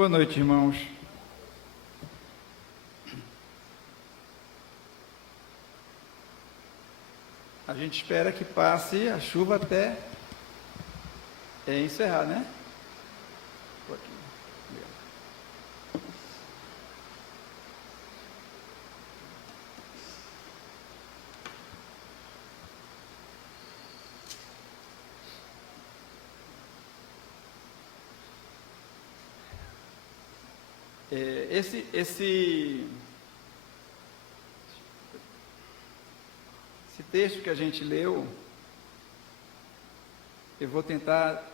Boa noite, irmãos. A gente espera que passe a chuva até encerrar, né? Por aqui. Esse texto que a gente leu, eu vou tentar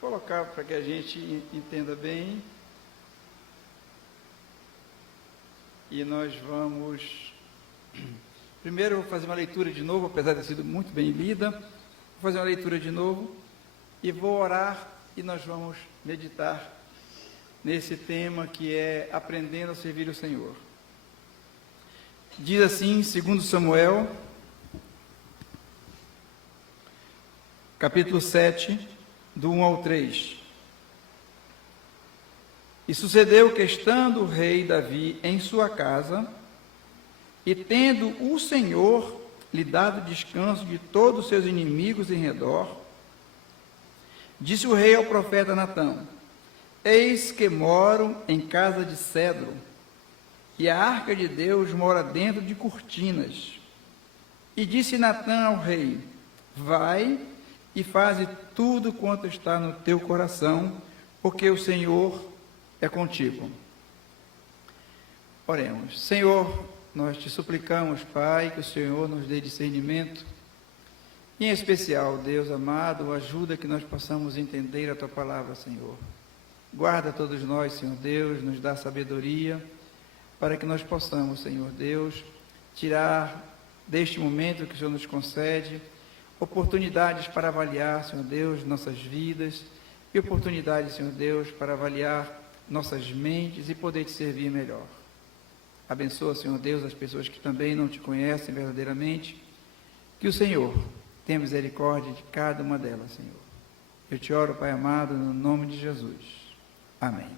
colocar para que a gente entenda bem. E nós vamos... Primeiro eu vou fazer uma leitura de novo, apesar de ter sido muito bem lida. Vou fazer uma leitura de novo e vou orar e nós vamos meditar nesse tema que é aprendendo a servir o Senhor. Diz assim, 2 Samuel, capítulo 7, do 1 ao 3. E sucedeu que, estando o rei Davi em sua casa, e tendo o Senhor lhe dado descanso de todos os seus inimigos em redor, disse o rei ao profeta Natã: Eis que moro em casa de cedro, e a arca de Deus mora dentro de cortinas. E disse Natã ao rei: Vai e faze tudo quanto está no teu coração, porque o Senhor é contigo. Oremos. Senhor, nós te suplicamos, Pai, que o Senhor nos dê discernimento, e em especial, Deus amado, ajuda que nós possamos entender a tua palavra, Senhor. Guarda todos nós, Senhor Deus, nos dá sabedoria, para que nós possamos, Senhor Deus, tirar deste momento que o Senhor nos concede, oportunidades para avaliar, Senhor Deus, nossas vidas, e oportunidades, Senhor Deus, para avaliar nossas mentes e poder te servir melhor. Abençoa, Senhor Deus, as pessoas que também não te conhecem verdadeiramente, que o Senhor tenha misericórdia de cada uma delas, Senhor. Eu te oro, Pai amado, no nome de Jesus. Amém.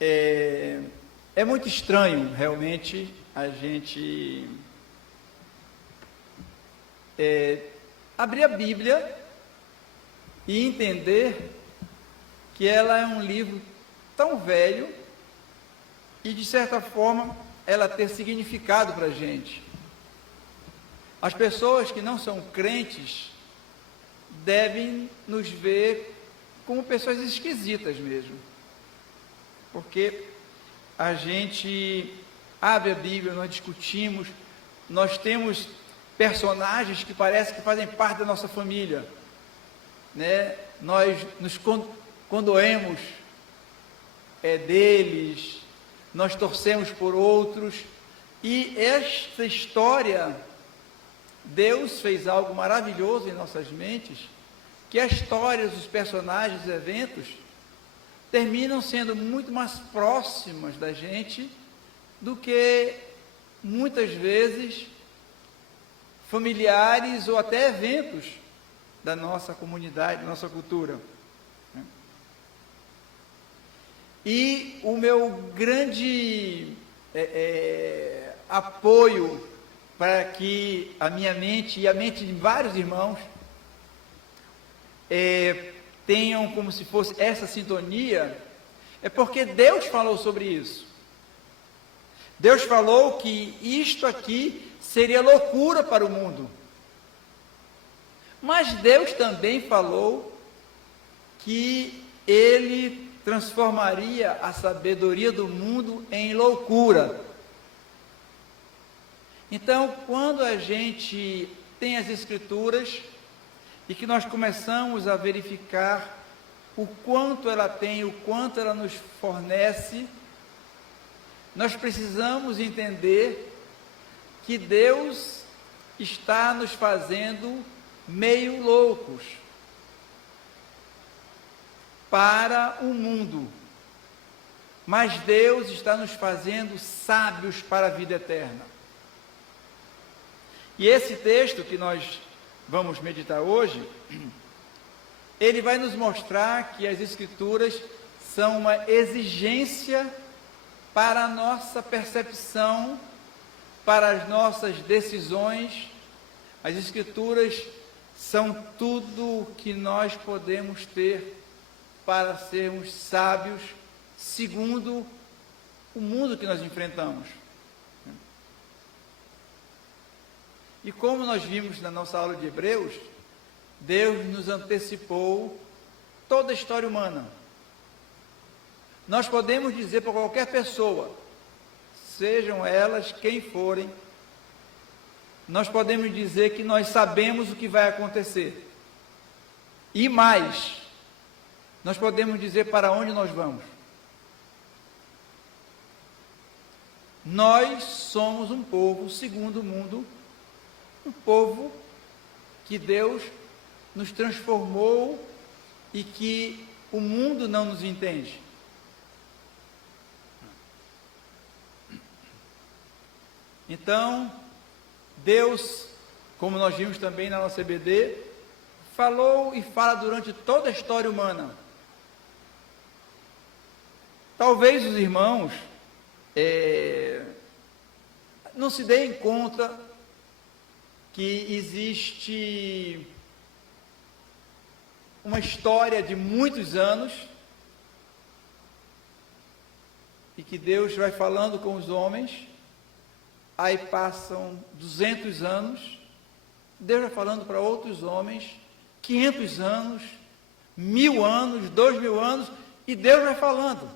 É muito estranho, realmente, a gente abrir a Bíblia e entender que ela é um livro tão velho e, de certa forma, ela ter significado para a gente. As pessoas que não são crentes devem nos ver como pessoas esquisitas mesmo, porque a gente abre a Bíblia, nós discutimos, nós temos personagens que parecem que fazem parte da nossa família, né? Nós nos condoemos deles, nós torcemos por outros, e esta história, Deus fez algo maravilhoso em nossas mentes, que as histórias, os personagens, os eventos, terminam sendo muito mais próximas da gente do que, muitas vezes, familiares ou até eventos da nossa comunidade, da nossa cultura. E o meu grande apoio para que a minha mente e a mente de vários irmãos tenham como se fosse essa sintonia, é porque Deus falou sobre isso. Deus falou que isto aqui seria loucura para o mundo. Mas Deus também falou que Ele transformaria a sabedoria do mundo em loucura. Então, quando a gente tem as Escrituras e que nós começamos a verificar o quanto ela tem, o quanto ela nos fornece, nós precisamos entender que Deus está nos fazendo meio loucos para o mundo, mas Deus está nos fazendo sábios para a vida eterna. E esse texto que nós vamos meditar hoje ele vai nos mostrar que as Escrituras são uma exigência para a nossa percepção, para as nossas decisões. As Escrituras são tudo que nós podemos ter para sermos sábios, segundo o mundo que nós enfrentamos. E como nós vimos na nossa aula de Hebreus, Deus nos antecipou toda a história humana. Nós podemos dizer para qualquer pessoa, sejam elas quem forem, nós podemos dizer que nós sabemos o que vai acontecer. E mais, nós podemos dizer para onde nós vamos. Nós somos um povo, segundo o mundo, um povo que Deus nos transformou e que o mundo não nos entende. Então, Deus, como nós vimos também na nossa EBD, falou e fala durante toda a história humana. Talvez os irmãos não se deem conta que existe uma história de muitos anos e que Deus vai falando com os homens, aí passam 200 anos, Deus vai falando para outros homens, 500 anos, 1000 anos, 2000 anos, e Deus vai falando.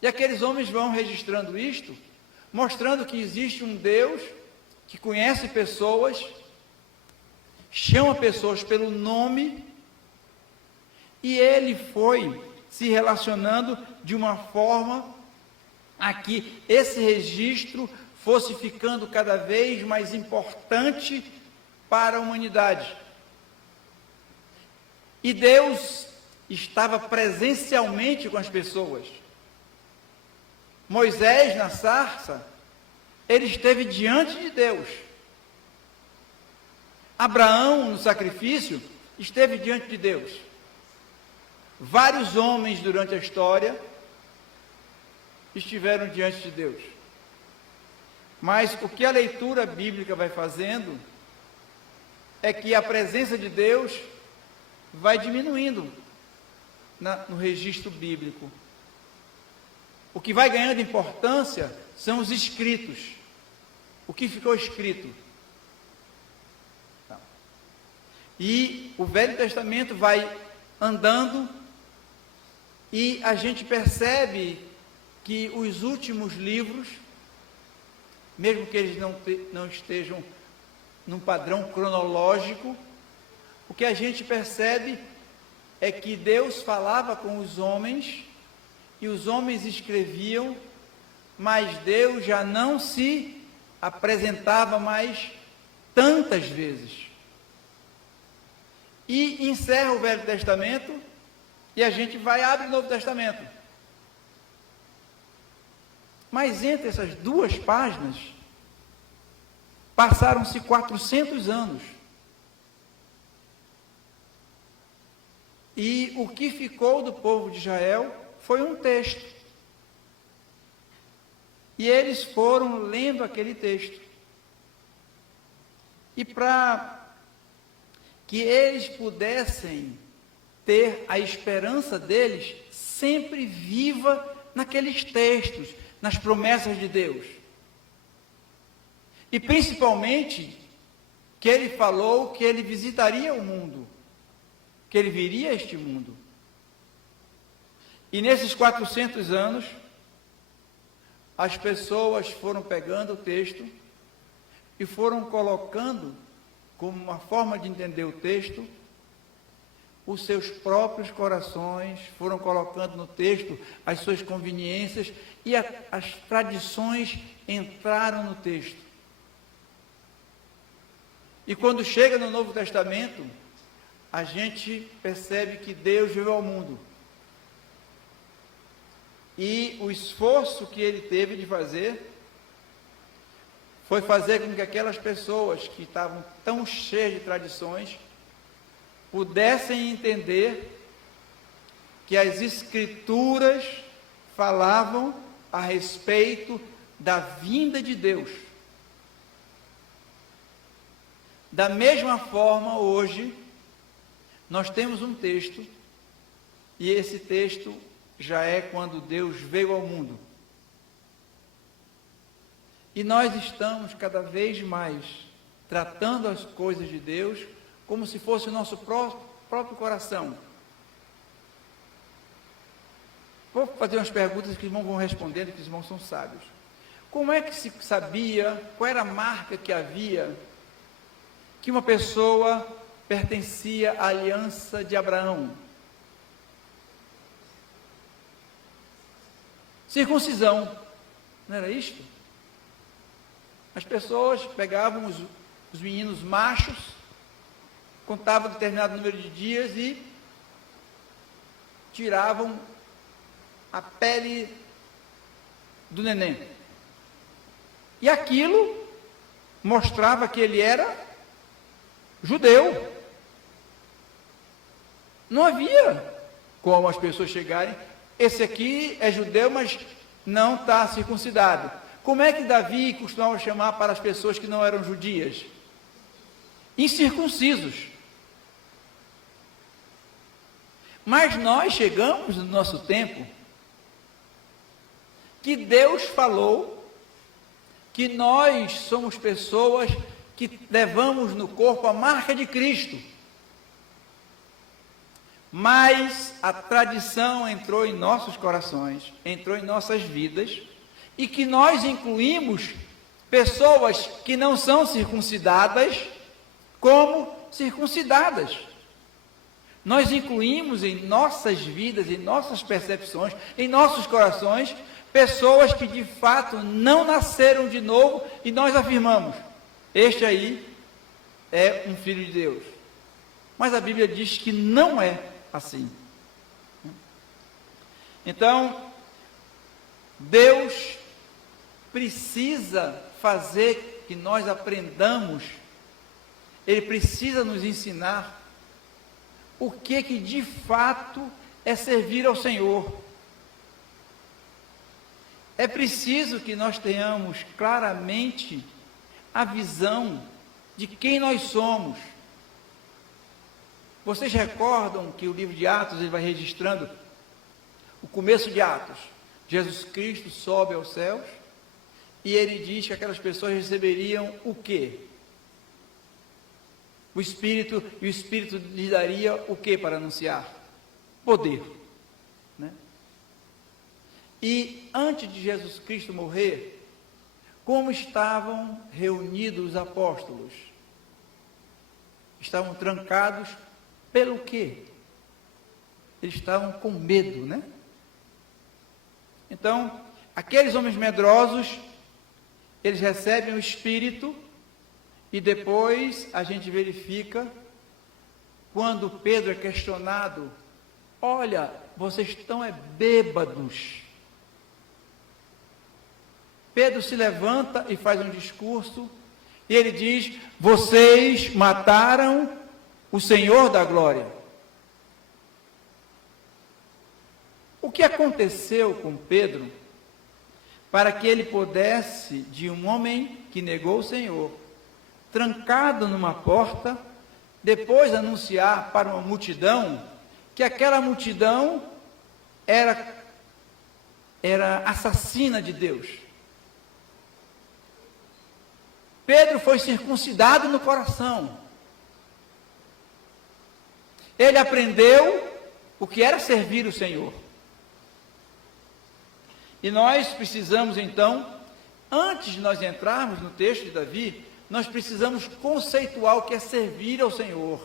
E aqueles homens vão registrando isto, mostrando que existe um Deus que conhece pessoas, chama pessoas pelo nome, e ele foi se relacionando de uma forma a que esse registro fosse ficando cada vez mais importante para a humanidade. E Deus estava presencialmente com as pessoas. Moisés, na sarça, ele esteve diante de Deus. Abraão, no sacrifício, esteve diante de Deus. Vários homens durante a história estiveram diante de Deus. Mas o que a leitura bíblica vai fazendo é que a presença de Deus vai diminuindo no registro bíblico. O que vai ganhando importância são os escritos. O que ficou escrito. E o Velho Testamento vai andando e a gente percebe que os últimos livros, mesmo que eles não estejam num padrão cronológico, o que a gente percebe é que Deus falava com os homens e os homens escreviam, mas Deus já não se apresentava mais tantas vezes. E encerra o Velho Testamento e a gente abre o Novo Testamento. Mas entre essas duas páginas, passaram-se 400 anos. E o que ficou do povo de Israel foi um texto. E eles foram lendo aquele texto. E para que eles pudessem ter a esperança deles sempre viva naqueles textos, nas promessas de Deus. E principalmente, que ele falou que ele visitaria o mundo, que ele viria a este mundo. E nesses 400 anos, as pessoas foram pegando o texto e foram colocando, como uma forma de entender o texto, os seus próprios corações, foram colocando no texto as suas conveniências e as tradições entraram no texto. E quando chega no Novo Testamento, a gente percebe que Deus veio ao mundo. E o esforço que ele teve de fazer foi fazer com que aquelas pessoas que estavam tão cheias de tradições pudessem entender que as Escrituras falavam a respeito da vinda de Deus. Da mesma forma, hoje, nós temos um texto, e esse texto já é quando Deus veio ao mundo. E nós estamos cada vez mais tratando as coisas de Deus como se fosse o nosso próprio coração. Vou fazer umas perguntas que os irmãos vão respondendo, que os irmãos são sábios. Como é que se sabia, qual era a marca que havia, que uma pessoa pertencia à aliança de Abraão? Circuncisão, não era isto? As pessoas pegavam os meninos machos, contavam determinado número de dias e tiravam a pele do neném. E aquilo mostrava que ele era judeu. Não havia como as pessoas chegarem, esse aqui é judeu, mas não está circuncidado. Como é que Davi costumava chamar para as pessoas que não eram judias? Incircuncisos. Mas nós chegamos no nosso tempo que Deus falou que nós somos pessoas que levamos no corpo a marca de Cristo. Mas a tradição entrou em nossos corações, entrou em nossas vidas, e que nós incluímos pessoas que não são circuncidadas como circuncidadas. Nós incluímos em nossas vidas, em nossas percepções, em nossos corações, pessoas que de fato não nasceram de novo, e nós afirmamos, este aí é um filho de Deus. Mas a Bíblia diz que não é assim. Então, Deus precisa fazer que nós aprendamos, Ele precisa nos ensinar o que de fato é servir ao Senhor. É preciso que nós tenhamos claramente a visão de quem nós somos. Vocês recordam que o livro de Atos, ele vai registrando o começo de Atos. Jesus Cristo sobe aos céus e ele diz que aquelas pessoas receberiam o quê? O Espírito, e o Espírito lhes daria o quê para anunciar? Poder. Né? E antes de Jesus Cristo morrer, como estavam reunidos os apóstolos? Estavam trancados pelo quê? Eles estavam com medo, né? Então, aqueles homens medrosos, eles recebem o Espírito, e depois a gente verifica, quando Pedro é questionado, olha, vocês estão bêbados. Pedro se levanta e faz um discurso, e ele diz, vocês mataram o Senhor da glória. O que aconteceu com Pedro, para que ele pudesse, de um homem que negou o Senhor, trancado numa porta, depois anunciar para uma multidão, que aquela multidão era assassina de Deus. Pedro foi circuncidado no coração. Ele aprendeu o que era servir o Senhor. E nós precisamos então, antes de nós entrarmos no texto de Davi, nós precisamos conceituar o que é servir ao Senhor.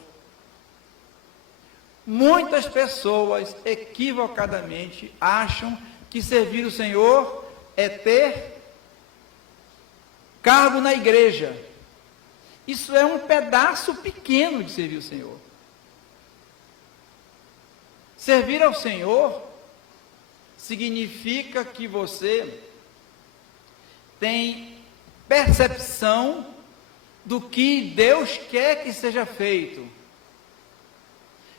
Muitas pessoas equivocadamente acham que servir o Senhor é ter cargo na igreja. Isso é um pedaço pequeno de servir o Senhor. Servir ao Senhor significa que você tem percepção do que Deus quer que seja feito.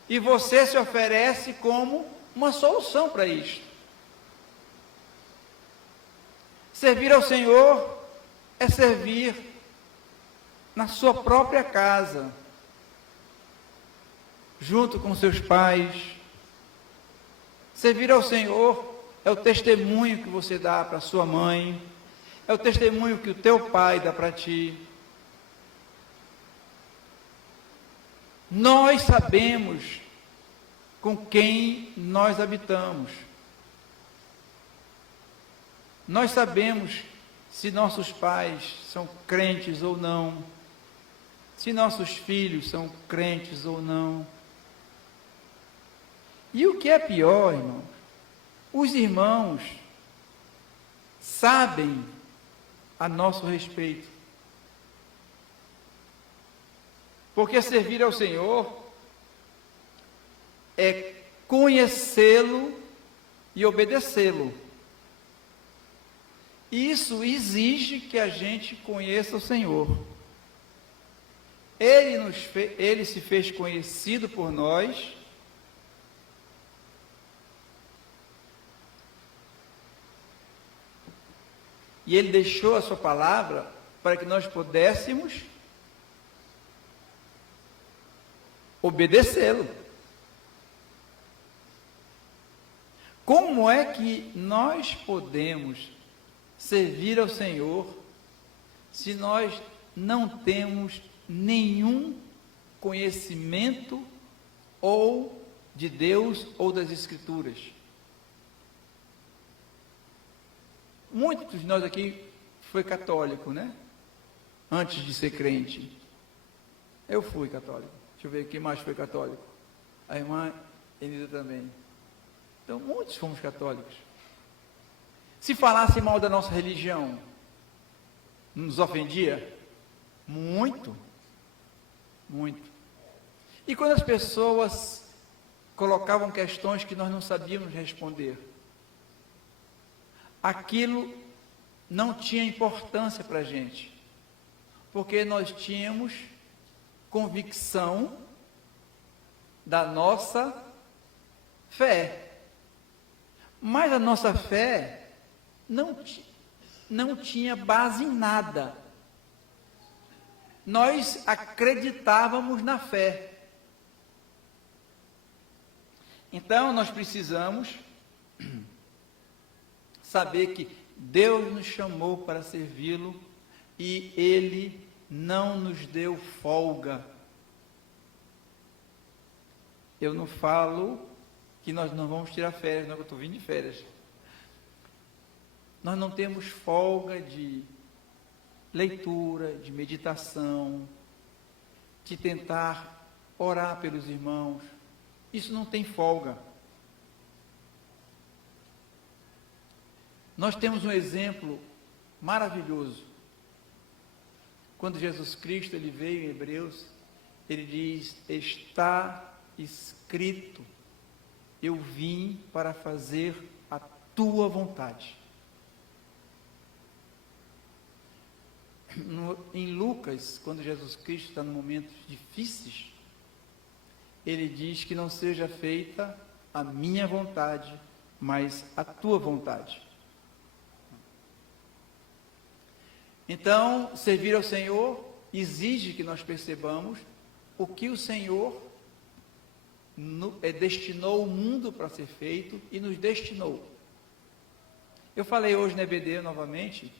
E você se oferece como uma solução para isso. Servir ao Senhor é servir na sua própria casa, junto com seus pais. Servir ao Senhor é o testemunho que você dá para sua mãe, é o testemunho que o teu pai dá para ti. Nós sabemos com quem nós habitamos. Nós sabemos se nossos pais são crentes ou não, se nossos filhos são crentes ou não. E o que é pior, irmãos, os irmãos sabem a nosso respeito. Porque servir ao Senhor é conhecê-lo e obedecê-lo. Isso exige que a gente conheça o Senhor. Ele se fez conhecido por nós. E Ele deixou a sua palavra para que nós pudéssemos obedecê-lo. Como é que nós podemos servir ao Senhor se nós não temos nenhum conhecimento ou de Deus ou das Escrituras? Muitos de nós aqui foi católico, né? Antes de ser crente. Eu fui católico. Deixa eu ver quem mais foi católico. A irmã Enida também. Então, muitos fomos católicos. Se falasse mal da nossa religião, nos ofendia? Muito. Muito. E quando as pessoas colocavam questões que nós não sabíamos responder, aquilo não tinha importância para a gente, porque nós tínhamos convicção da nossa fé. Mas a nossa fé não tinha base em nada. Nós acreditávamos na fé. Então, nós precisamos saber que Deus nos chamou para servi-lo e Ele não nos deu folga. Eu não falo que nós não vamos tirar férias, não, eu estou vindo de férias. Nós não temos folga de leitura, de meditação, de tentar orar pelos irmãos. Isso não tem folga. Nós temos um exemplo maravilhoso. Quando Jesus Cristo ele veio em Hebreus, ele diz: está escrito, eu vim para fazer a tua vontade. Em Lucas, quando Jesus Cristo está em momentos difíceis, ele diz que não seja feita a minha vontade, mas a tua vontade. Então, servir ao Senhor exige que nós percebamos o que o Senhor destinou o mundo para ser feito e nos destinou. Eu falei hoje na EBD novamente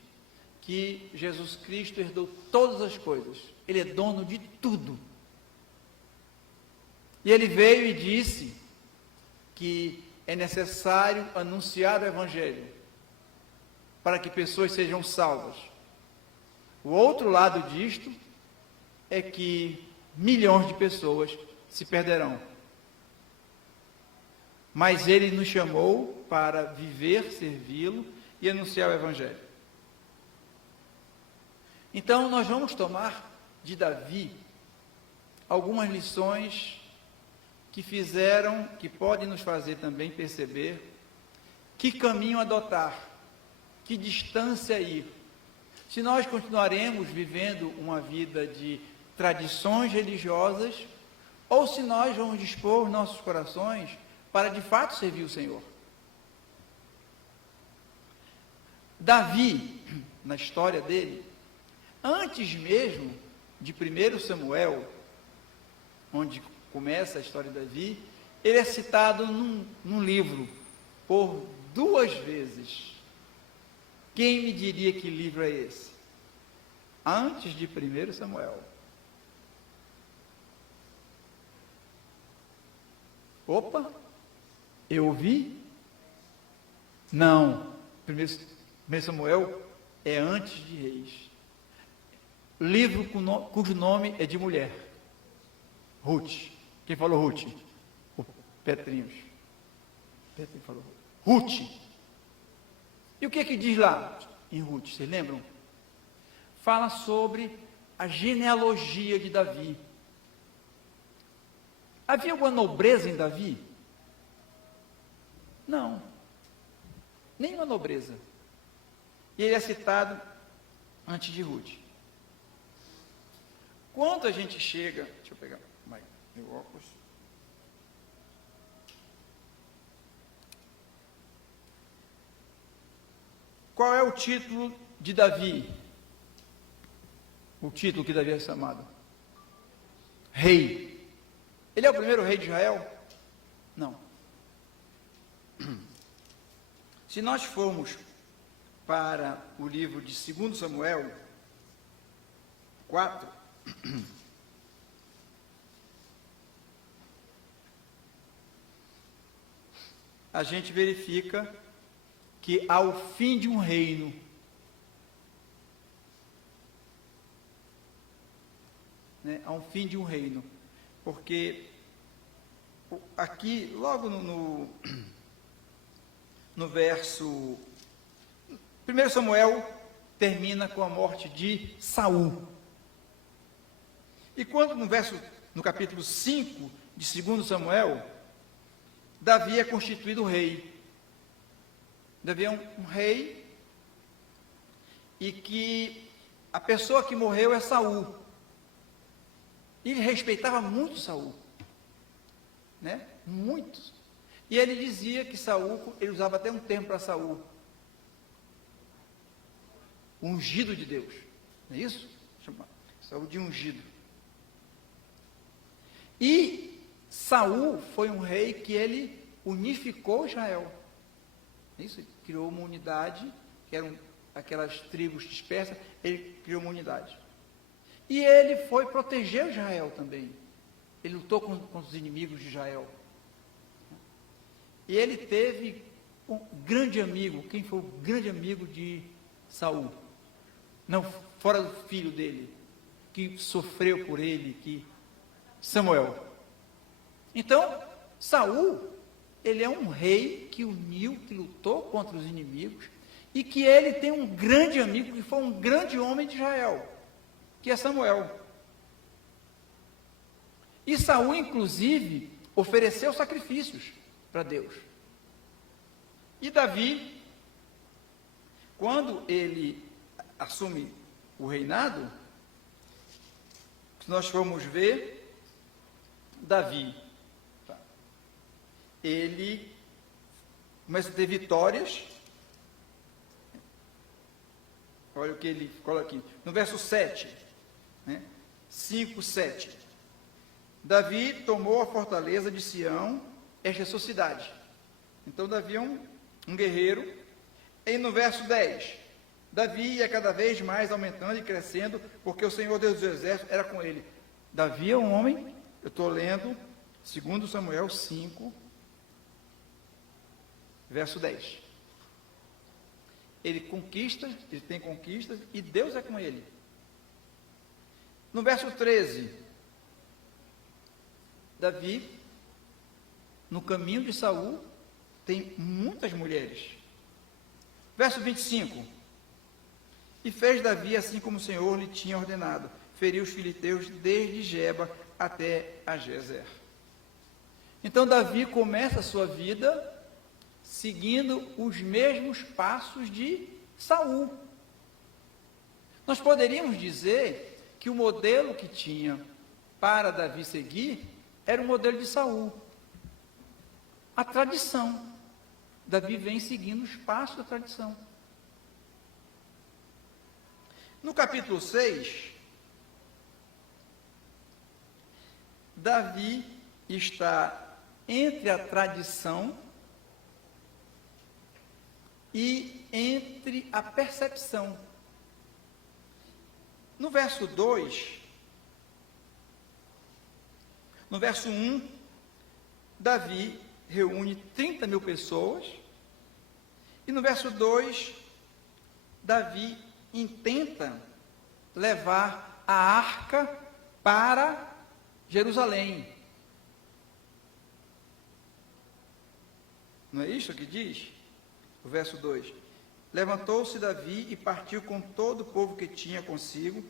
que Jesus Cristo herdou todas as coisas. Ele é dono de tudo. E ele veio e disse que é necessário anunciar o Evangelho para que pessoas sejam salvas. O outro lado disto é que milhões de pessoas se perderão. Mas ele nos chamou para viver, servi-lo e anunciar o Evangelho. Então, nós vamos tomar de Davi algumas lições que podem nos fazer também perceber que caminho adotar, que distância ir. Se nós continuaremos vivendo uma vida de tradições religiosas ou se nós vamos dispor nossos corações para de fato servir o Senhor. Davi, na história dele, antes mesmo de 1 Samuel, onde começa a história de Davi, ele é citado num livro por 2 vezes. Quem me diria que livro é esse? Antes de 1 Samuel. Opa, eu ouvi? Não, 1 Samuel é antes de Reis. Livro cujo nome é de mulher. Ruth. Quem falou Ruth? O Petrinhos. Petrinho falou Ruth. E o que que diz lá em Ruth? Vocês lembram? Fala sobre a genealogia de Davi. Havia alguma nobreza em Davi? Não. Nenhuma nobreza. E ele é citado antes de Ruth. Quando a gente chega... Deixa eu pegar meu óculos. Qual é o título de Davi? O título que Davi é chamado? Rei. Ele é o primeiro rei de Israel? Não. Se nós formos para o livro de 2 Samuel 4, a gente verifica que ao fim de um reino, ao fim de um reino, porque aqui, logo no verso, 1 Samuel termina com a morte de Saul. E quando no capítulo 5 de 2 Samuel, Davi é constituído rei. Davi é um rei, e que a pessoa que morreu é Saul. Ele respeitava muito Saul, muito. E ele dizia que Saul, ele usava até um termo para Saul, ungido de Deus, não é isso? Chama Saul de ungido. E Saul foi um rei que ele unificou Israel. Isso, ele criou uma unidade, que eram aquelas tribos dispersas, ele criou uma unidade. E ele foi proteger Israel também. Ele lutou contra os inimigos de Israel. E ele teve um grande amigo. Quem foi o grande amigo de Saul? Não, fora do filho dele, que sofreu por ele, Samuel. Então, Saul, ele é um rei que uniu, que lutou contra os inimigos, e que ele tem um grande amigo, que foi um grande homem de Israel, que é Samuel. E Saul, inclusive, ofereceu sacrifícios para Deus. E Davi, quando ele assume o reinado, se nós formos ver, Davi, ele começa a ter vitórias. Olha o que ele coloca aqui, no verso 7, 5, 7. Davi tomou a fortaleza de Sião, esta é a sua cidade. Então Davi é um guerreiro. E no verso 10, Davi ia cada vez mais aumentando e crescendo, porque o Senhor Deus dos Exércitos era com ele. Davi é um homem, eu estou lendo 2 Samuel 5, verso 10. Ele conquista, ele tem conquistas, e Deus é com ele. No verso 13, Davi, no caminho de Saul, tem muitas mulheres. Verso 25, e fez Davi assim como o Senhor lhe tinha ordenado, feriu os filisteus desde Geba até a Gezer. Então Davi começa a sua vida seguindo os mesmos passos de Saul. Nós poderíamos dizer que o modelo que tinha para Davi seguir era o modelo de Saul. A tradição. Davi vem seguindo os passos da tradição. No capítulo 6, Davi está entre a tradição e entre a percepção. No verso 2, no verso 1, Davi reúne 30 mil pessoas, e no verso 2, Davi intenta levar a arca para Jerusalém. Não é isso que diz? O verso 2. Levantou-se Davi e partiu com todo o povo que tinha consigo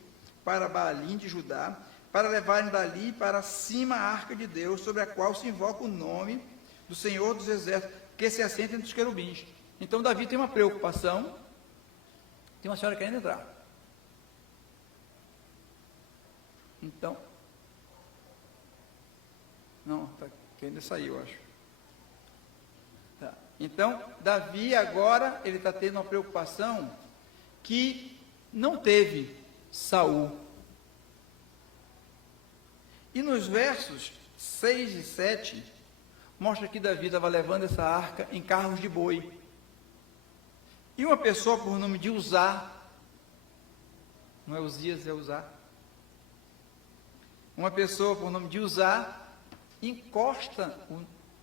para Baalim de Judá, para levarem dali para cima a arca de Deus, sobre a qual se invoca o nome do Senhor dos Exércitos, que se assenta entre os querubins. Então Davi tem uma preocupação. Tem uma senhora querendo entrar. Então, não, tá, que ainda saiu, acho. Tá. Então, Davi agora, ele está tendo uma preocupação que não teve Saul. E nos versos 6 e 7, mostra que Davi estava levando essa arca em carros de boi. E uma pessoa por nome de Uzá, não é Uzias, é Uzá. Uma pessoa por nome de Uzá encosta,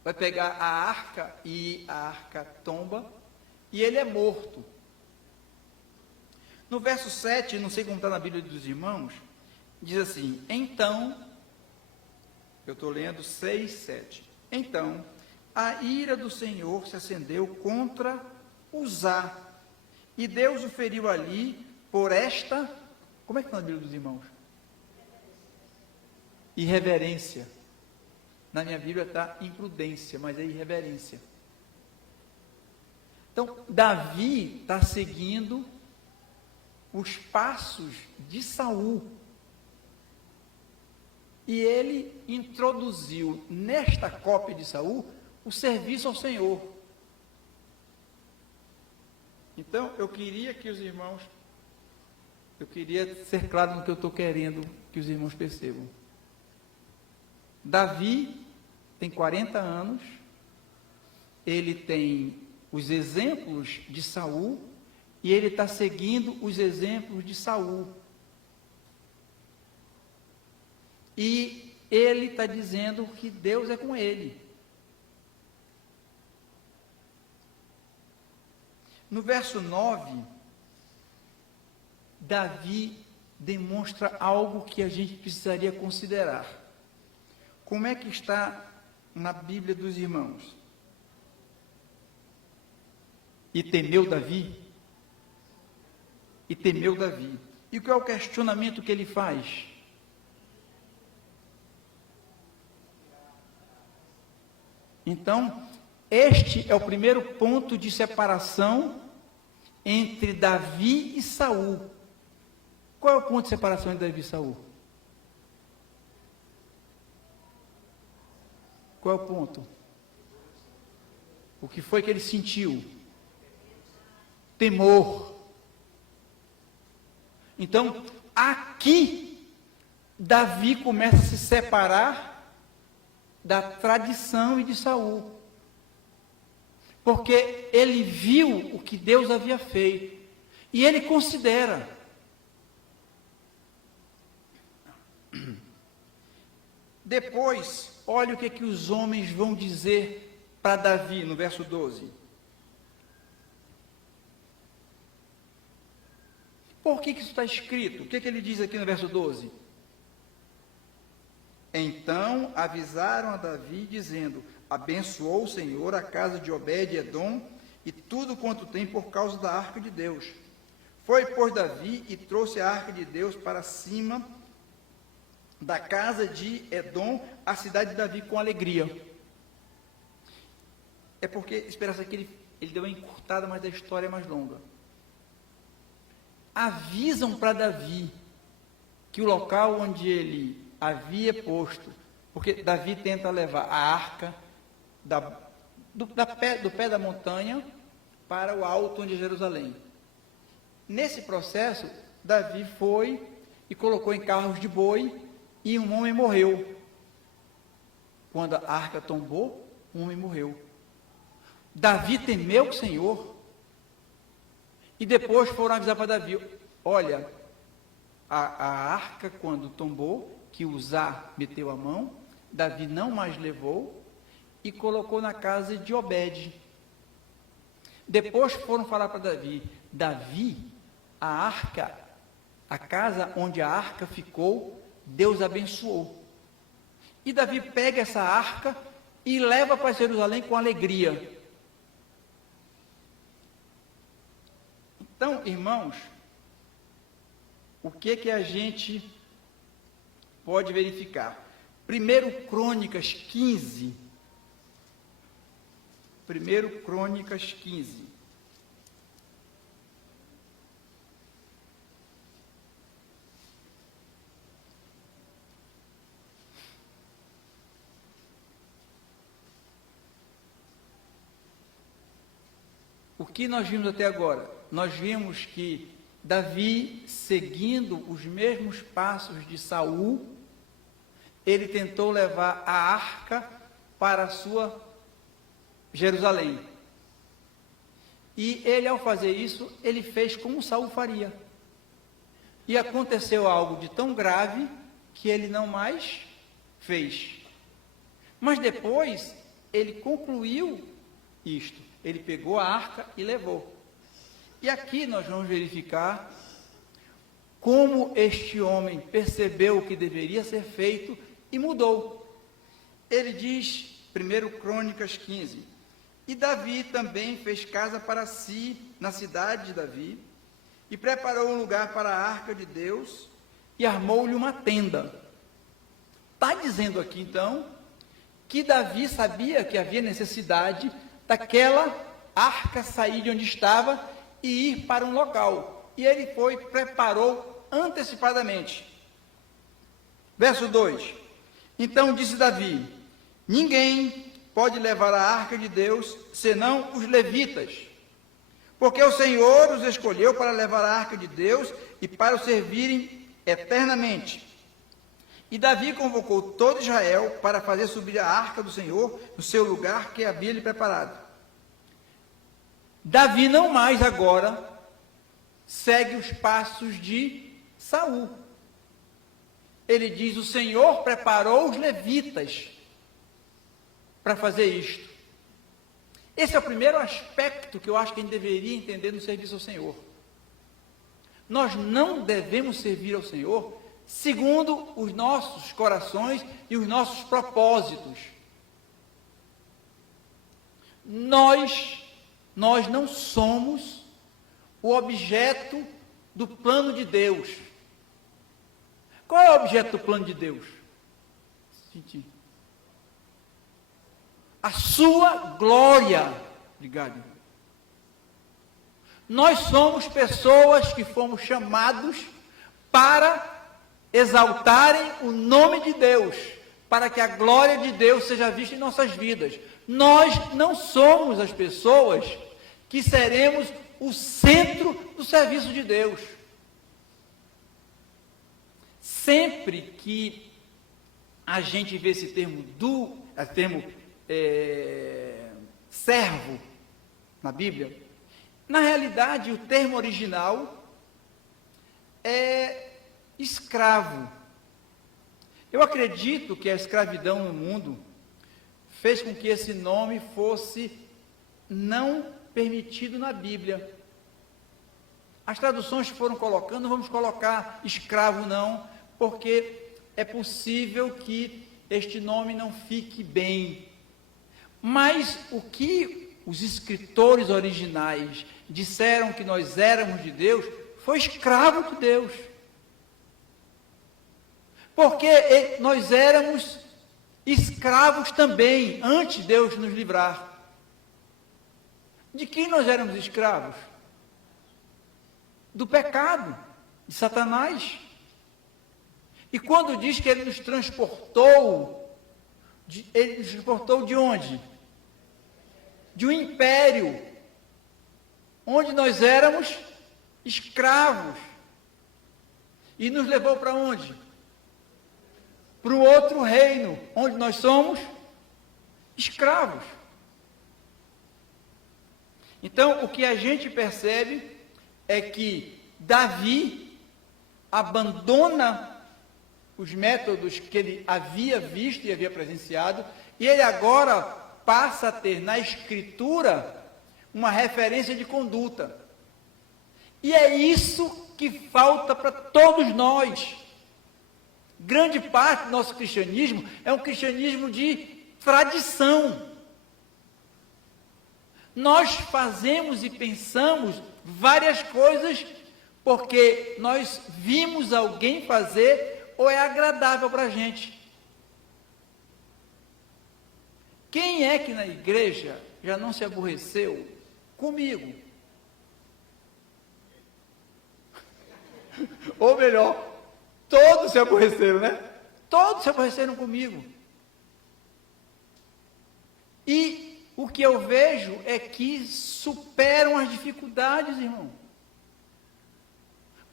vai pegar a arca e a arca tomba, e ele é morto. No verso 7, não sei como está na Bíblia dos irmãos, diz assim: então, eu estou lendo 6, 7. Então, a ira do Senhor se acendeu contra Uzá, e Deus o feriu ali por esta, como é que está na Bíblia dos irmãos? Irreverência. Na minha Bíblia está imprudência, mas é irreverência. Então, Davi está seguindo os passos de Saul. E ele introduziu nesta cópia de Saul o serviço ao Senhor. Então, eu queria ser claro no que eu estou querendo que os irmãos percebam. Davi tem 40 anos, ele tem os exemplos de Saul, e ele está seguindo os exemplos de Saul. E ele está dizendo que Deus é com ele. No verso 9, Davi demonstra algo que a gente precisaria considerar. Como é que está na Bíblia dos irmãos? E temeu Davi? E temeu Davi. E qual é o questionamento que ele faz? Então, este é o primeiro ponto de separação entre Davi e Saul. Qual é o ponto de separação entre Davi e Saul? Qual é o ponto? O que foi que ele sentiu? Temor. Então, aqui, Davi começa a se separar da tradição e de Saul. Porque ele viu o que Deus havia feito. E ele considera. Depois, olha o que os homens vão dizer para Davi, no verso 12. Por que isso está escrito? O que ele diz aqui no verso 12? Então avisaram a Davi, dizendo: abençoou o Senhor a casa de Obed-edom e tudo quanto tem por causa da arca de Deus. Foi, pois, Davi e trouxe a arca de Deus para cima da casa de Edom, a cidade de Davi, com alegria. É porque, espera aqui, ele deu uma encurtada, mas a história é mais longa. Avisam para Davi que o local onde ele havia posto Porque Davi tenta levar a arca do pé da montanha para o alto onde é Jerusalém. Nesse processo, Davi foi e colocou em carros de boi e um homem morreu. Quando a arca tombou, um homem morreu. Davi temeu o Senhor e depois foram avisar para Davi: olha, a arca quando tombou, que Uzá meteu a mão, Davi não mais levou e colocou na casa de Obed. Depois foram falar para Davi: Davi, a arca, a casa onde a arca ficou, Deus abençoou. E Davi pega essa arca e leva para Jerusalém com alegria. Então, irmãos, o que a gente pode verificar? Primeiro Crônicas 15. Primeiro Crônicas 15. O que nós vimos até agora? Nós vimos que Davi, seguindo os mesmos passos de Saul, ele tentou levar a arca para a sua Jerusalém. E ele, ao fazer isso, ele fez como Saul faria. E aconteceu algo de tão grave que ele não mais fez. Mas depois, ele concluiu isto. Ele pegou a arca e levou. E aqui nós vamos verificar como este homem percebeu o que deveria ser feito e mudou. Ele diz, 1 Crônicas 15, e Davi também fez casa para si na cidade de Davi, e preparou um lugar para a arca de Deus, e armou-lhe uma tenda. Está dizendo aqui então, que Davi sabia que havia necessidade daquela arca sair de onde estava e ir para um local. E ele preparou antecipadamente. Verso 2. Então disse Davi: ninguém pode levar a arca de Deus, senão os levitas, porque o Senhor os escolheu para levar a arca de Deus e para o servirem eternamente. E Davi convocou todo Israel para fazer subir a arca do Senhor no seu lugar que havia lhe preparado. Davi não mais agora segue os passos de Saul. Ele diz: o Senhor preparou os levitas para fazer isto. Esse é o primeiro aspecto que eu acho que a gente deveria entender no serviço ao Senhor. Nós não devemos servir ao Senhor segundo os nossos corações e os nossos propósitos. Nós não somos o objeto do plano de Deus. Qual é o objeto do plano de Deus? A sua glória. Obrigado. Nós somos pessoas que fomos chamados para exaltarem o nome de Deus, para que a glória de Deus seja vista em nossas vidas. Nós não somos as pessoas que seremos o centro do serviço de Deus. Sempre que a gente vê esse termo servo na Bíblia, na realidade o termo original é escravo. Eu acredito que a escravidão no mundo fez com que esse nome fosse não permitido na Bíblia. As traduções foram colocando, vamos colocar escravo não, porque é possível que este nome não fique bem. Mas o que os escritores originais disseram que nós éramos de Deus, foi escravo de Deus. Porque nós éramos escravos também, antes de Deus nos livrar. De quem nós éramos escravos? Do pecado, de Satanás. E quando diz que ele nos transportou Ele nos libertou de onde? De um império, onde nós éramos escravos. E nos levou para onde? Para o outro reino, onde nós somos escravos. Então, o que a gente percebe é que Davi abandona os métodos que ele havia visto e havia presenciado, e ele agora passa a ter na Escritura uma referência de conduta. E é isso que falta para todos nós. Grande parte do nosso cristianismo é um cristianismo de tradição. Nós fazemos e pensamos várias coisas porque nós vimos alguém fazer ou é agradável para a gente. Quem é que na igreja já não se aborreceu comigo? Ou melhor, todos se aborreceram, né? Todos se aborreceram comigo. E o que eu vejo é que superam as dificuldades, irmão.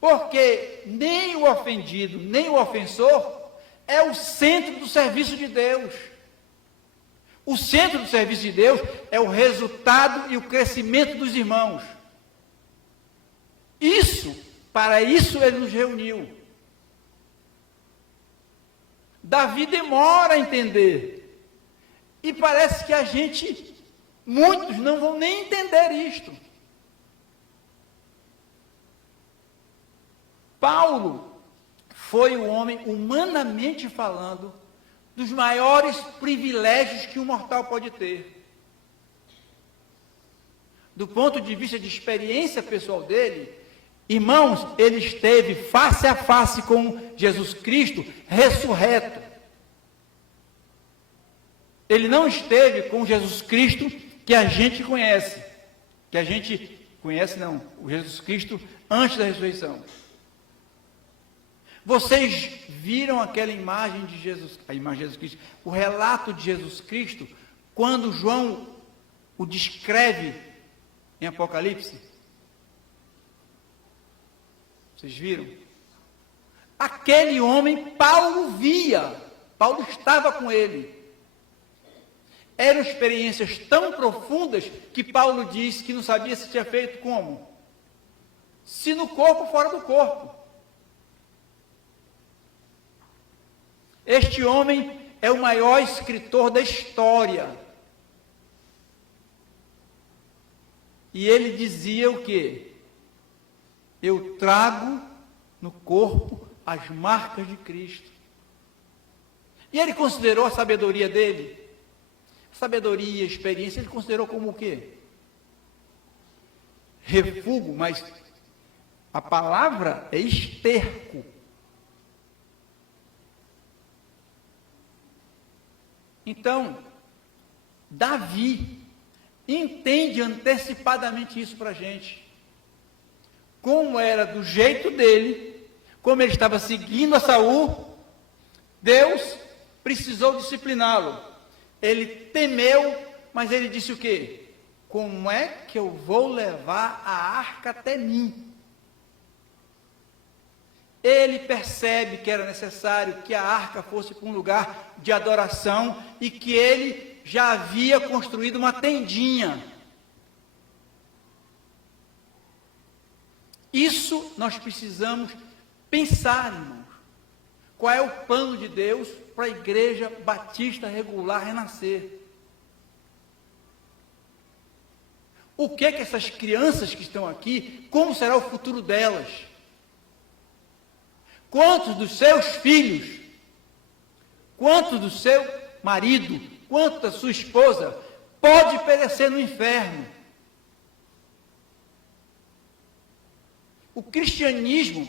Porque nem o ofendido, nem o ofensor é o centro do serviço de Deus. O centro do serviço de Deus é o resultado e o crescimento dos irmãos. Para isso ele nos reuniu. Davi demora a entender. E parece que muitos não vão nem entender isto. Paulo foi o homem, humanamente falando, dos maiores privilégios que um mortal pode ter. Do ponto de vista de experiência pessoal dele, irmãos, ele esteve face a face com Jesus Cristo ressurreto. Ele não esteve com Jesus Cristo que a gente conhece. O Jesus Cristo antes da ressurreição. Vocês viram aquela imagem de Jesus, a imagem de Jesus Cristo, o relato de Jesus Cristo, quando João o descreve em Apocalipse? Vocês viram? Aquele homem, Paulo via, Paulo estava com ele. Eram experiências tão profundas que Paulo disse que não sabia se tinha feito como? Se no corpo ou fora do corpo. Este homem é o maior escritor da história. E ele dizia o quê? Eu trago no corpo as marcas de Cristo. E ele considerou a sabedoria dele, sabedoria, experiência, ele considerou como o quê? Refúgio, mas a palavra é esterco. Então, Davi entende antecipadamente isso para a gente. Como era do jeito dele, como ele estava seguindo a Saul, Deus precisou discipliná-lo. Ele temeu, mas ele disse o quê? Como é que eu vou levar a arca até mim? Ele percebe que era necessário que a arca fosse para um lugar de adoração e que ele já havia construído uma tendinha. Isso nós precisamos pensar, irmãos. Qual é o plano de Deus para a Igreja Batista Regular renascer? O que é que essas crianças que estão aqui, como será o futuro delas? Quantos dos seus filhos, quantos do seu marido, quanto da sua esposa, pode perecer no inferno? O cristianismo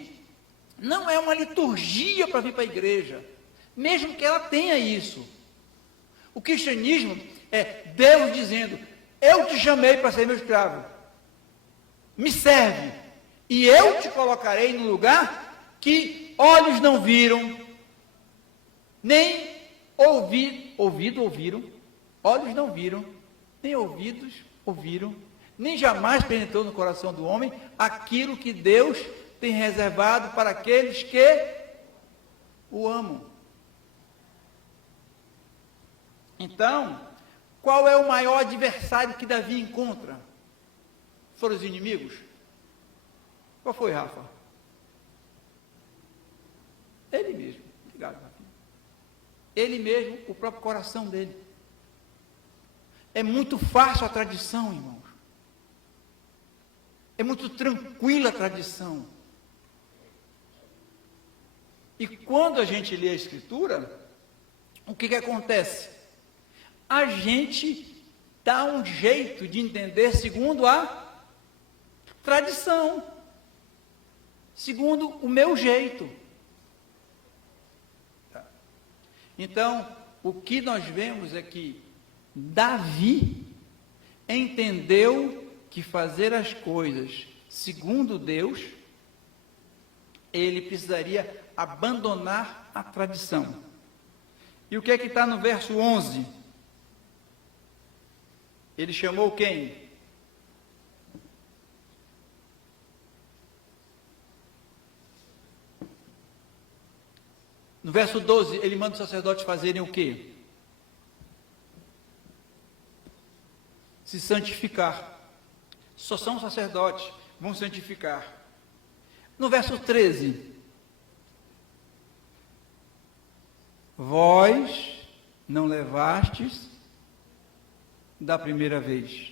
não é uma liturgia para vir para a igreja, mesmo que ela tenha isso. O cristianismo é Deus dizendo, eu te chamei para ser meu escravo, me serve, e eu te colocarei no lugar que olhos não viram, nem ouvido ouviram, olhos não viram, nem ouvidos ouviram, nem jamais penetrou no coração do homem aquilo que Deus tem reservado para aqueles que o amam. Então, qual é o maior adversário que Davi encontra? Foram os inimigos? Qual foi, Rafa? Ele mesmo. Obrigado, Rafa. Ele mesmo, o próprio coração dele. É muito fácil a tradição, irmãos. É muito tranquila a tradição. E quando a gente lê a Escritura, o que acontece? A gente dá um jeito de entender segundo a tradição, segundo o meu jeito. Então, o que nós vemos é que Davi entendeu que fazer as coisas segundo Deus, ele precisaria abandonar a tradição. E o que é que está no verso 11? Ele chamou quem? No verso 12, ele manda os sacerdotes fazerem o quê? Se santificar. Só são sacerdotes, vão santificar. No verso 13, vós não levastes da primeira vez.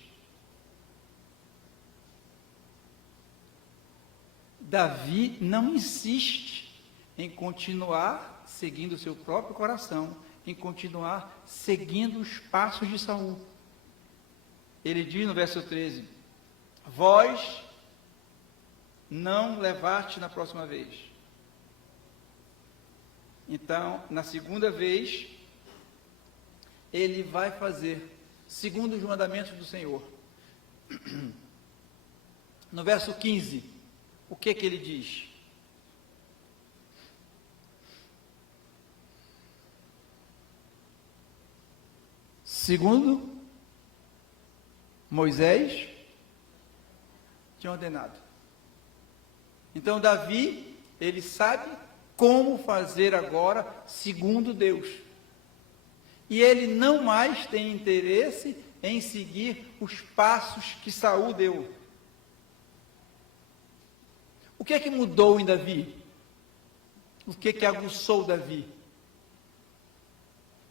Davi não insiste em continuar seguindo o seu próprio coração, em continuar seguindo os passos de Saul. Ele diz no verso 13, vós não levaste na próxima vez. Então, na segunda vez, ele vai fazer segundo os mandamentos do Senhor. No verso 15, o que ele diz? Segundo Moisés tinha ordenado. Então Davi, ele sabe como fazer agora segundo Deus. E ele não mais tem interesse em seguir os passos que Saul deu. O que é que mudou em Davi? O que é que aguçou Davi?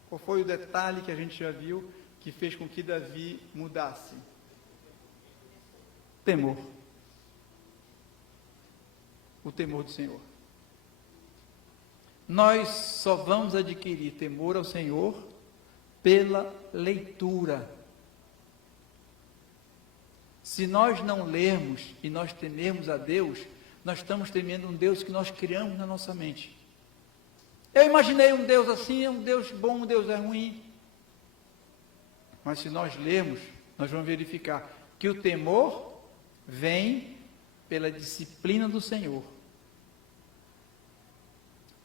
Qual foi o detalhe que a gente já viu que fez com que Davi mudasse? Temor. O temor do Senhor. Nós só vamos adquirir temor ao Senhor pela leitura. Se nós não lermos e nós temermos a Deus, nós estamos temendo um Deus que nós criamos na nossa mente. Eu imaginei um Deus assim, é um Deus bom, um Deus é ruim. Mas se nós lermos, nós vamos verificar que o temor vem pela disciplina do Senhor.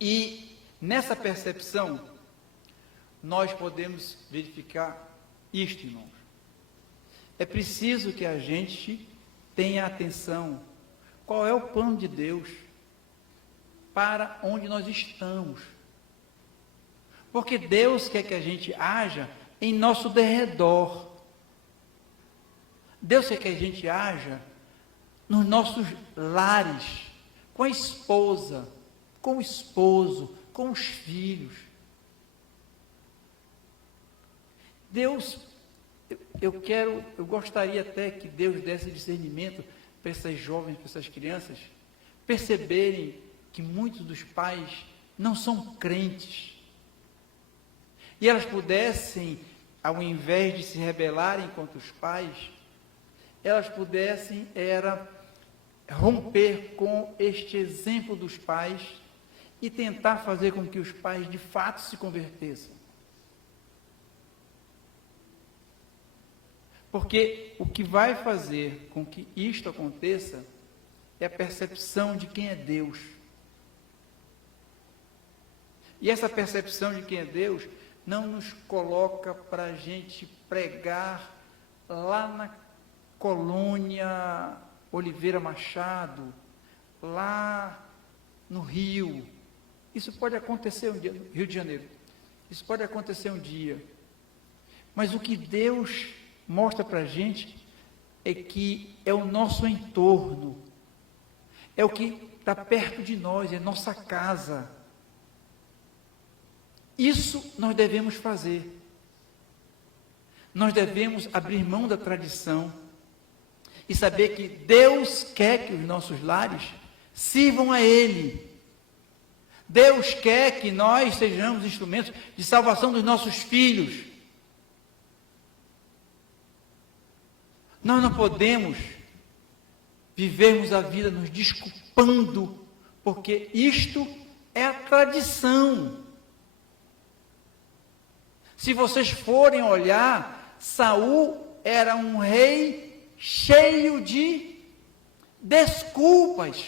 E nessa percepção, nós podemos verificar isto, irmãos. É preciso que a gente tenha atenção. Qual é o plano de Deus para onde nós estamos? Porque Deus quer que a gente haja em nosso derredor. Deus quer que a gente haja nos nossos lares, com a esposa, com o esposo, com os filhos. Deus, eu gostaria até que Deus desse discernimento para essas jovens, para essas crianças, perceberem que muitos dos pais não são crentes. E elas pudessem, ao invés de se rebelarem contra os pais, elas pudessem romper com este exemplo dos pais e tentar fazer com que os pais de fato se convertessem. Porque o que vai fazer com que isto aconteça é a percepção de quem é Deus. E essa percepção de quem é Deus não nos coloca para a gente pregar lá na colônia Oliveira Machado, lá no Rio. Isso pode acontecer um dia, Rio de Janeiro. Isso pode acontecer um dia. Mas o que Deus mostra para a gente é que é o nosso entorno, é o que está perto de nós, é nossa casa. Isso nós devemos fazer. Nós devemos abrir mão da tradição e saber que Deus quer que os nossos lares sirvam a Ele. Deus quer que nós sejamos instrumentos de salvação dos nossos filhos. Nós não podemos vivermos a vida nos desculpando, porque isto é a tradição. Se vocês forem olhar, Saul era um rei cheio de desculpas.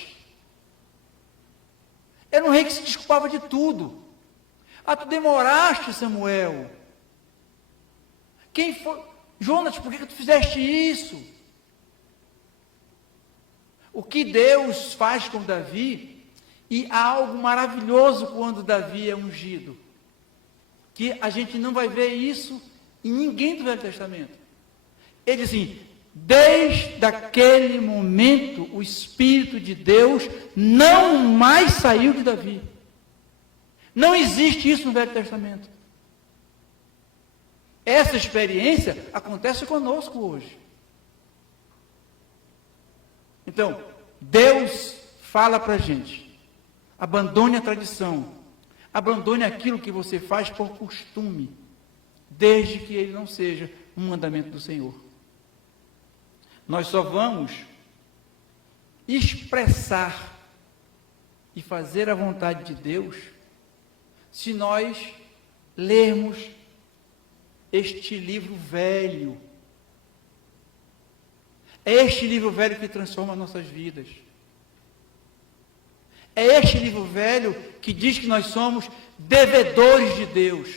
Era um rei que se desculpava de tudo. Ah, tu demoraste, Samuel. Quem foi? Jonas, por que tu fizeste isso? O que Deus faz com Davi, e há algo maravilhoso quando Davi é ungido, que a gente não vai ver isso em ninguém do Velho Testamento. Ele diz assim: desde aquele momento, o Espírito de Deus não mais saiu de Davi. Não existe isso no Velho Testamento. Essa experiência acontece conosco hoje. Então, Deus fala para a gente: abandone a tradição, abandone aquilo que você faz por costume, desde que ele não seja um mandamento do Senhor. Nós só vamos expressar e fazer a vontade de Deus se nós lermos este livro velho. É este livro velho que transforma nossas vidas. É este livro velho que diz que nós somos devedores de Deus.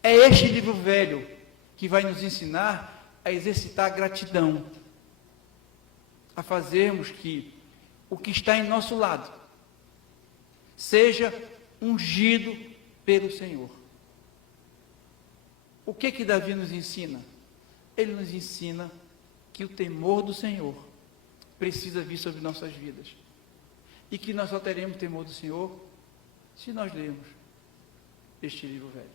É este livro velho que vai nos ensinar a exercitar a gratidão, a fazermos que o que está em nosso lado seja ungido pelo Senhor. O que Davi nos ensina? Ele nos ensina que o temor do Senhor precisa vir sobre nossas vidas. E que nós só teremos temor do Senhor se nós lermos este livro velho.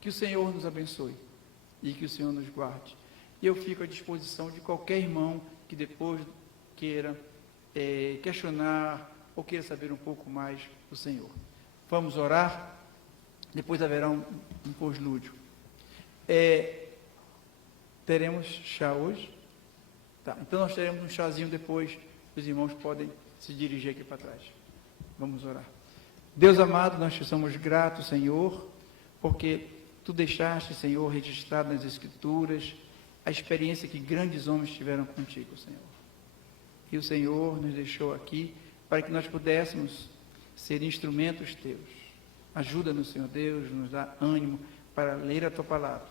Que o Senhor nos abençoe e que o Senhor nos guarde. E eu fico à disposição de qualquer irmão que depois queira questionar ou queira saber um pouco mais do Senhor. Vamos orar, depois haverá um pós-lúdio. Teremos chá hoje? Tá, então nós teremos um chazinho depois, os irmãos podem se dirigir aqui para trás. Vamos orar. Deus amado, nós te somos gratos, Senhor, porque tu deixaste, Senhor, registrado nas Escrituras a experiência que grandes homens tiveram contigo, Senhor. E o Senhor nos deixou aqui para que nós pudéssemos ser instrumentos teus. Ajuda-nos, Senhor Deus, nos dá ânimo para ler a tua palavra,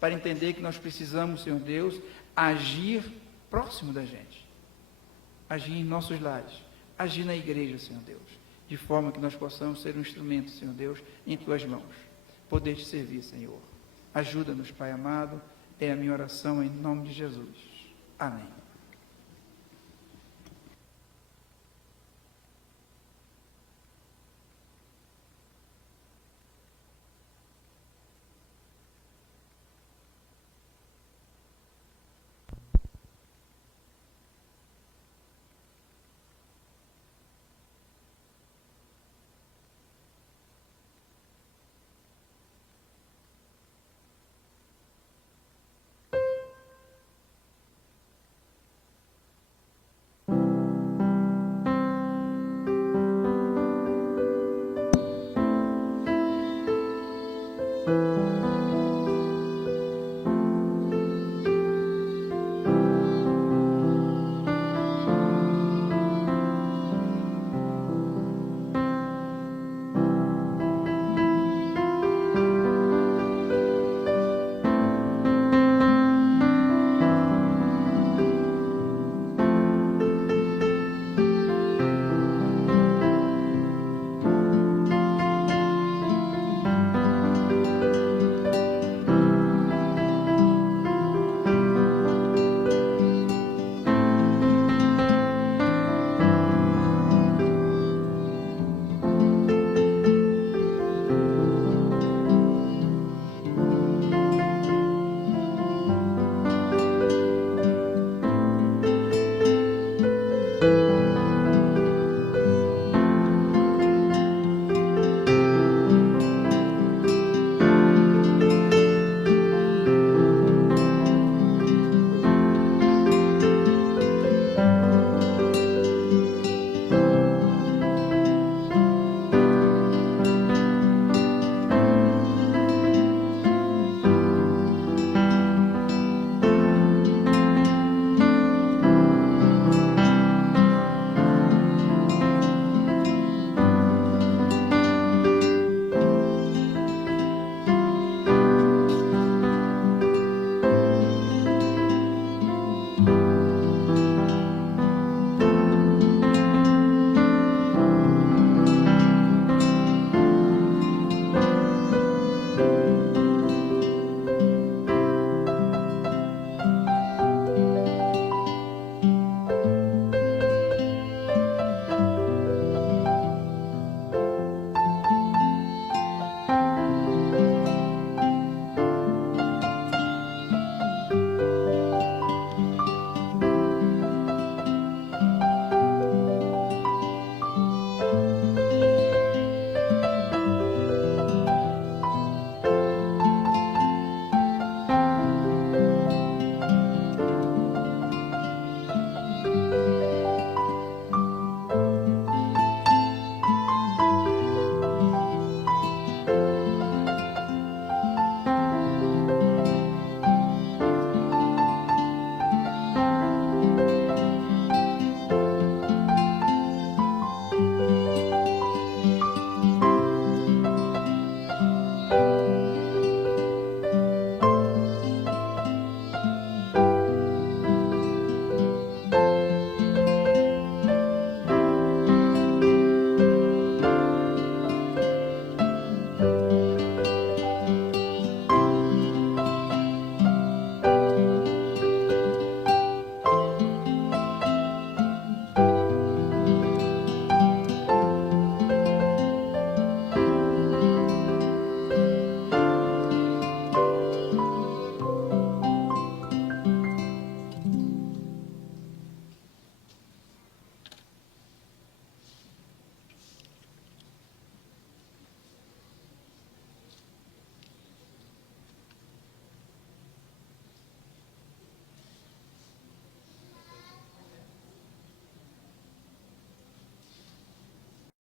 para entender que nós precisamos, Senhor Deus, agir próximo da gente, agir em nossos lares, agir na igreja, Senhor Deus, de forma que nós possamos ser um instrumento, Senhor Deus, em tuas mãos, poder te servir, Senhor. Ajuda-nos, Pai amado, é a minha oração em nome de Jesus. Amém.